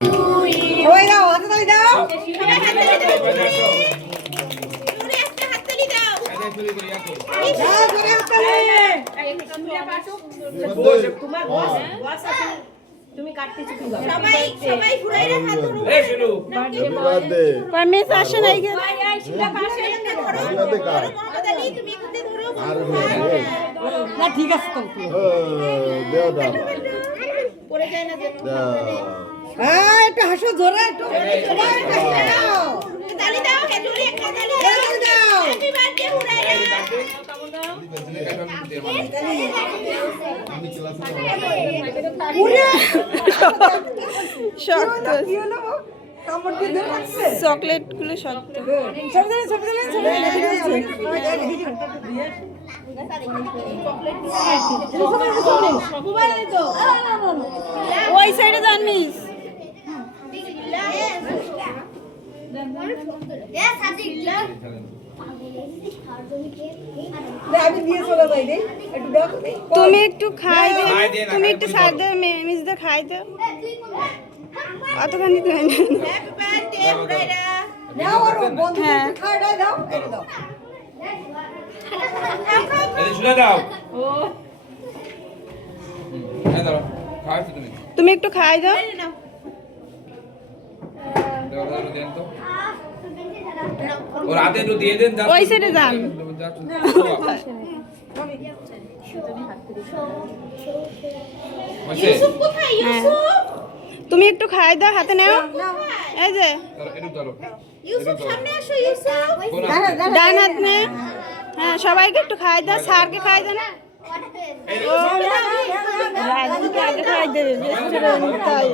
সবাই দাও, হাতে তালি দাও। তুমি কাটতেছো কি সবাই সবাই ঘুরাইরা হাত ধরো এই শুরু পারমিস আসে নাই গে শিলা পাশে ধরো মহাদালি তুমি এখানে ধরো না ঠিক আছে তো দেও দাও পড়ে যায় না যেন হ্যাঁ একটু হাসো জোরে একটু সবাই হাসতে দাও তালি দাও হে জোরে একটা তালি তালি দাও হ্যাপি বার্থডে ঘুরাইরা শক্ত চকলেট গুলো শক্ত ওই সাইডে যান মিস তুমি একটু খাই দে তুমি একটু সার দে মিস দে খাই দে অতখানি তুমি হ্যাপি বার্থডে ঘুরাইরা নাও আর বন্ধু খাই দাও এটা দাও এই শুনে দাও ও এই দাও খাইছো তুমি তুমি একটু খাই দাও দাও দাও দেন তো ওর হাতে একটু দিয়ে দেন ওই সাইডে যান ইউসুফ কোথায় ইউসুফ তুমি একটু খাই দাও হাতে নাও এই যে একটু ধরো ইউসুফ সামনে আসো ইউসুফ ডান হাত নে হ্যাঁ সবাইকে একটু খাই দাও স্যারকে খাই দাও না রাজনীতি আগে খাই দেবে তাই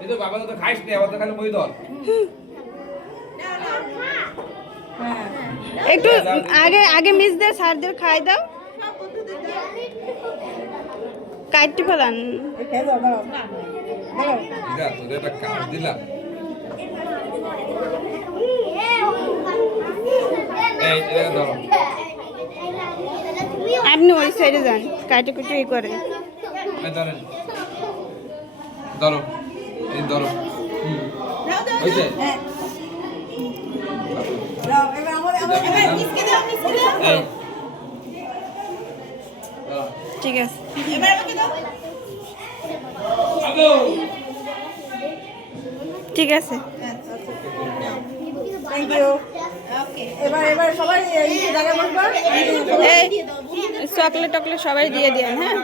এই তো বাবা তো খাইস নে আবার তো খালি বই ধর একটু আগে আগে মিসদের স্যারদের খাই দাও কাটতে ফেলান দিলা তোদের একটা কাজ দিলা এই এটা ধরো আপনি ওই সাইডে যান কাটে কুটে এই করে এই ধরেন ধরো এই ধরো হইছে এবার মিসকে দাও এই ঠিক আছে এবার আমাকে দাও আগো ঠিক আছে থ্যাংক ইউ ওকে এবার এবার সবাই এই জায়গায় বসবা এই চকলেট টকলেট সবাই দিয়ে দেন হ্যাঁ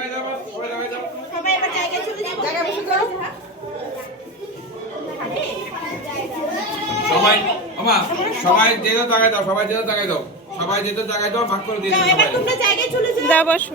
সবাই এবার জায়গায় চলে যাবো জায়গায় বসে যাও সবাই আমা সবাই যেতে জায়গায় দাও সবাই যেতে জায়গায় দাও সবাই যেতে জায়গায় দাও ভাগ করে দিয়ে দাও এবার সবাই তোমরা জায়গায় চলে যাও যা বসো